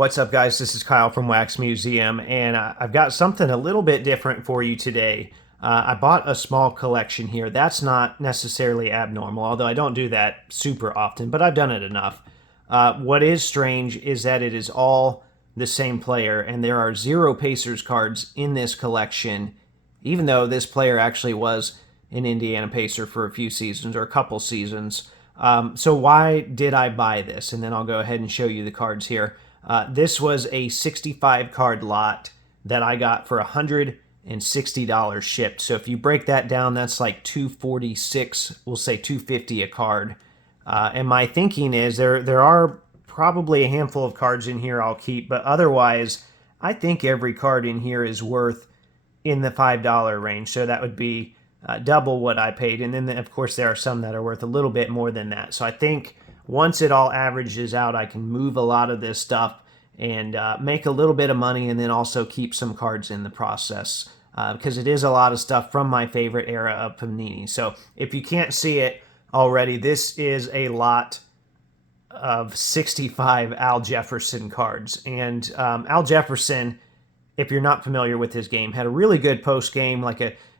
What's up, guys? This is Kyle from Wax Museum, and I've got something a little bit different for you today. I bought a small collection here. That's not necessarily abnormal, although I don't do that super often, but I've done it enough. What is strange is that it is all the same player, and there are 0 Pacers cards in this collection, even though this player actually was an Indiana Pacer for a few seasons or a couple seasons. So why did I buy this? And then I'll go ahead and show you the cards here. This was a 65 card lot that I got for $160 shipped. So if you break that down, that's like $246, we'll say $250 a card. And my thinking is there are probably a handful of cards in here I'll keep, but otherwise, I think every card in here is worth in the $5 range. So that would be double what I paid. And then, of course, there are some that are worth a little bit more than that. So I think once it all averages out, I can move a lot of this stuff and make a little bit of money, and then also keep some cards in the process, because it is a lot of stuff from my favorite era of Panini. So if you can't see it already, this is a lot of 65 Al Jefferson cards. And Al Jefferson, if you're not familiar with his game, had a really good post game.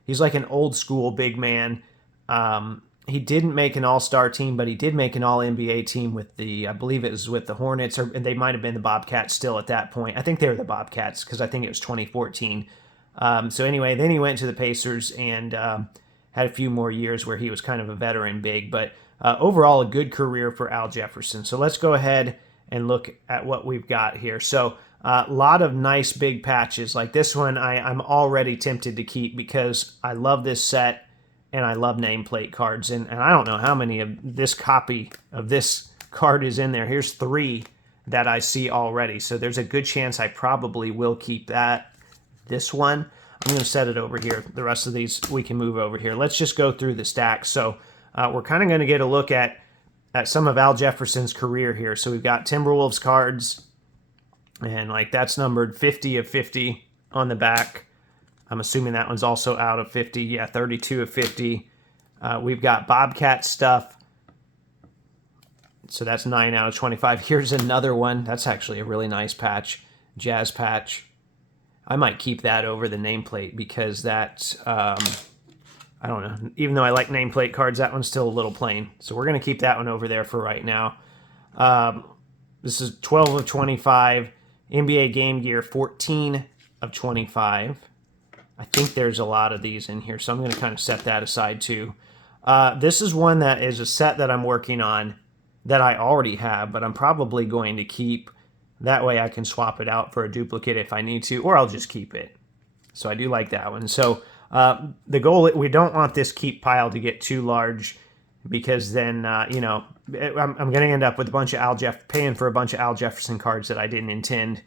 He's like an old school big man. He didn't make an all-star team, but he did make an all-NBA team with I believe it was with the Hornets, or they might have been the Bobcats still at that point. I think they were the Bobcats because I think it was 2014. So anyway, then he went to the Pacers and had a few more years where he was kind of a veteran big, but overall a good career for Al Jefferson. So let's go ahead and look at what we've got here. So a lot of nice big patches. Like this one, I'm already tempted to keep because I love this set and I love nameplate cards. And I don't know how many of this copy of this card is in there. Here's 3 that I see already. So there's a good chance I probably will keep this one. I'm going to set it over here. The rest of these we can move over here. Let's just go through the stack. So we're kind of going to get a look at some of Al Jefferson's career here. So we've got Timberwolves cards, and like that's numbered 50 of 50 on the back. I'm assuming that one's also out of 50. Yeah, 32 of 50. We've got Bobcat stuff. So that's 9 out of 25. Here's another one. That's actually a really nice patch. Jazz patch. I might keep that over the nameplate because that, I don't know. Even though I like nameplate cards, that one's still a little plain. So we're going to keep that one over there for right now. This is 12 of 25. NBA Game Gear, 14 of 25. I think there's a lot of these in here, so I'm going to kind of set that aside too. This is one that is a set that I'm working on that I already have, but I'm probably going to keep. That way I can swap it out for a duplicate if I need to, or I'll just keep it. So I do like that one. So the goal, we don't want this keep pile to get too large, because then, I'm going to end up with a bunch of paying for a bunch of Al Jefferson cards that I didn't intend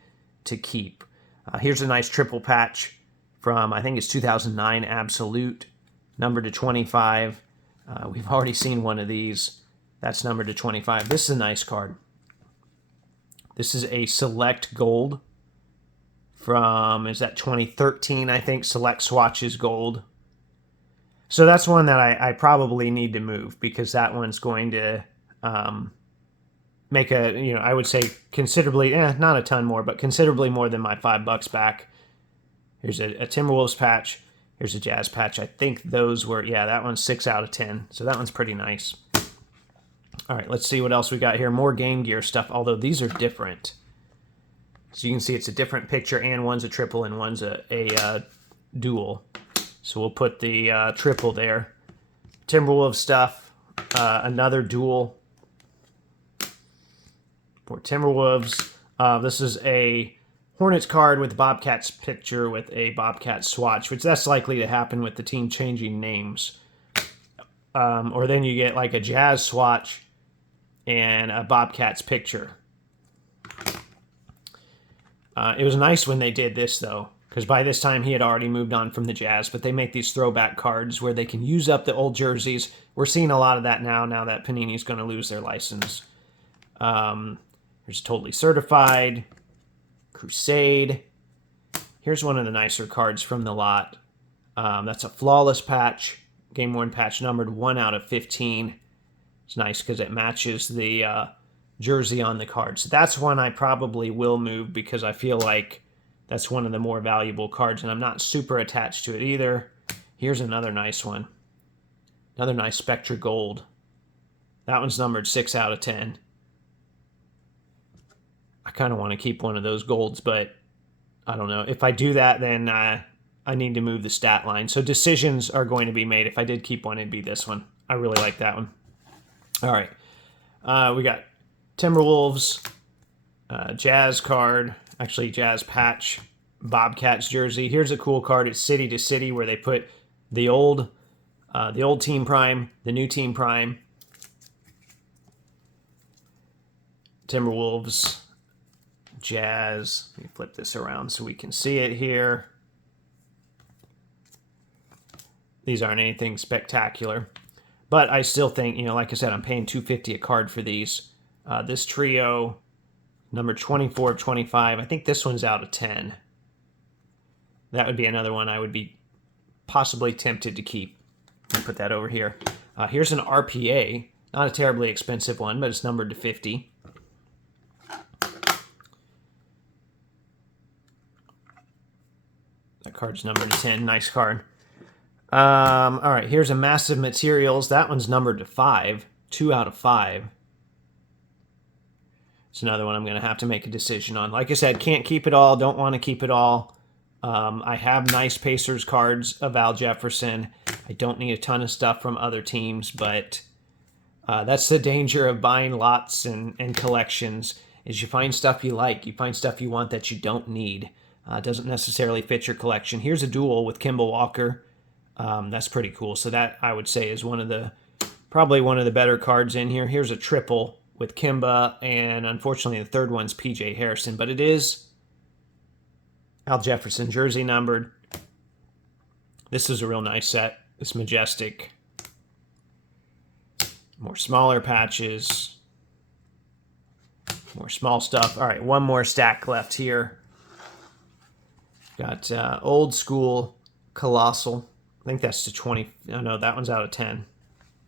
to keep. Here's a nice triple patch from, I think it's 2009 Absolute, numbered to 25. We've already seen one of these. That's numbered to 25. This is a nice card. This is a Select Gold from, is that 2013, I think, Select Swatches Gold. So that's one that I probably need to move, because that one's going to make I would say considerably, not a ton more, but considerably more than my $5 back. Here's a Timberwolves patch. Here's a Jazz patch. I think those were, that one's 6 out of 10. So that one's pretty nice. All right, let's see what else we got here. More Game Gear stuff, although these are different. So you can see it's a different picture, and one's a triple and one's a dual. So we'll put the triple there. Timberwolves stuff, another dual for Timberwolves. This is a Hornets card with Bobcats picture with a Bobcat swatch, which that's likely to happen with the team changing names. Or then you get like a Jazz swatch and a Bobcats picture. It was nice when they did this, though, because by this time he had already moved on from the Jazz, but they make these throwback cards where they can use up the old jerseys. We're seeing a lot of that now that Panini's going to lose their license. Here's Totally Certified, Crusade. Here's one of the nicer cards from the lot. That's a Flawless patch, Game Worn patch, numbered 1 out of 15. It's nice because it matches the jersey on the card. So that's one I probably will move because I feel like that's one of the more valuable cards, and I'm not super attached to it either. Here's another nice one. Another nice Spectra Gold. That one's numbered 6 out of 10. I kind of want to keep one of those golds, but I don't know. If I do that, then I need to move the stat line. So decisions are going to be made. If I did keep one, it'd be this one. I really like that one. All right. We got Timberwolves, Jazz card, actually Jazz patch, Bobcats jersey. Here's a cool card. It's City to City, where they put the old team prime, the new team prime, Timberwolves, Jazz. Let me flip this around so we can see it here. These aren't anything spectacular, but I still think, like I said, I'm paying $250 a card for these. This trio, number 24 of 25. I think this one's out of 10. That would be another one I would be possibly tempted to keep. Let me put that over here. Here's an RPA. Not a terribly expensive one, but it's numbered to 50. That card's numbered to 10. Nice card. All right, here's a Massive Materials. That one's numbered to 5. 2 out of 5. It's another one I'm going to have to make a decision on. Like I said, can't keep it all. Don't want to keep it all. I have nice Pacers cards of Al Jefferson. I don't need a ton of stuff from other teams, but that's the danger of buying lots and collections, is you find stuff you like. You find stuff you want that you don't need. It doesn't necessarily fit your collection. Here's a duel with Kemba Walker. That's pretty cool. So that, I would say, is probably one of the better cards in here. Here's a triple with Kemba, and unfortunately the third one's PJ Harrison, but it is Al Jefferson jersey numbered. This is a real nice set. It's majestic. More smaller patches. More small stuff. All right, one more stack left here. Got old school Colossal. I think that's to 20. Oh, no, that one's out of 10.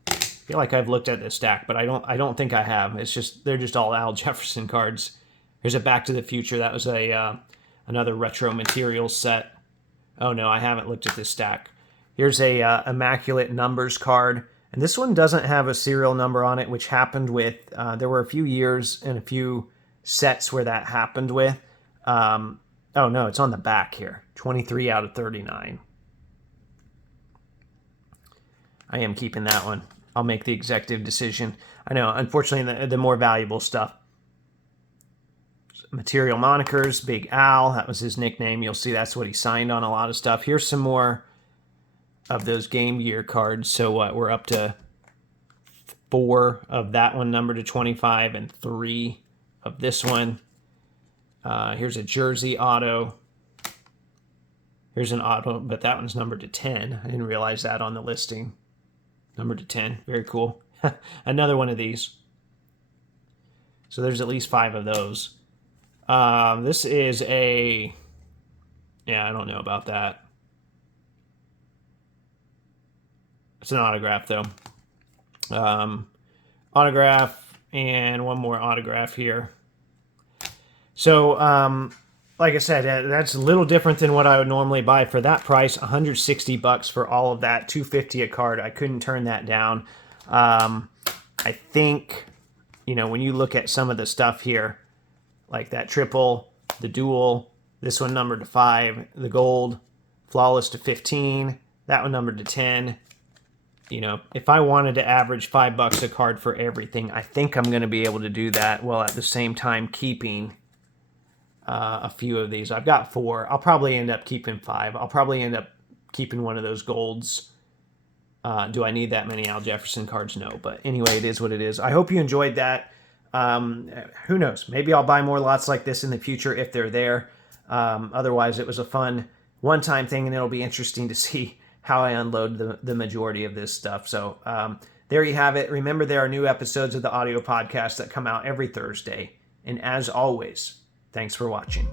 I feel like I've looked at this stack, but I don't think I have. It's just, they're just all Al Jefferson cards. Here's a Back to the Future. That was another retro materials set. Oh no, I haven't looked at this stack. Here's a Immaculate Numbers card, and this one doesn't have a serial number on it, which happened with. There were a few years and a few sets where that happened with. Oh no, it's on the back here. 23 out of 39. I am keeping that one. I'll make the executive decision. I know, unfortunately, the more valuable stuff. Material monikers, Big Al, that was his nickname. You'll see that's what he signed on a lot of stuff. Here's some more of those Game Gear cards. So we're up to 4 of that one numbered to 25 and 3 of this one. Here's a jersey auto. Here's an auto, but that one's numbered to 10. I didn't realize that on the listing. Numbered to 10. Very cool. Another one of these. So there's at least 5 of those. This is a... Yeah, I don't know about that. It's an autograph, though. Autograph and one more autograph here. So, like I said, that's a little different than what I would normally buy for that price. $160 for all of that, $250 a card. I couldn't turn that down. I think, when you look at some of the stuff here, like that triple, the dual, this one numbered to 5, the gold, flawless to 15, that one numbered to 10. If I wanted to average $5 a card for everything, I think I'm going to be able to do that while at the same time keeping a few of these. I've got 4. I'll probably end up keeping 5. I'll probably end up keeping one of those golds. Do I need that many Al Jefferson cards? No. But anyway, it is what it is. I hope you enjoyed that. Who knows? Maybe I'll buy more lots like this in the future if they're there. Otherwise, it was a fun one-time thing, and it'll be interesting to see how I unload the majority of this stuff. So there you have it. Remember, there are new episodes of the audio podcast that come out every Thursday. And as always, thanks for watching.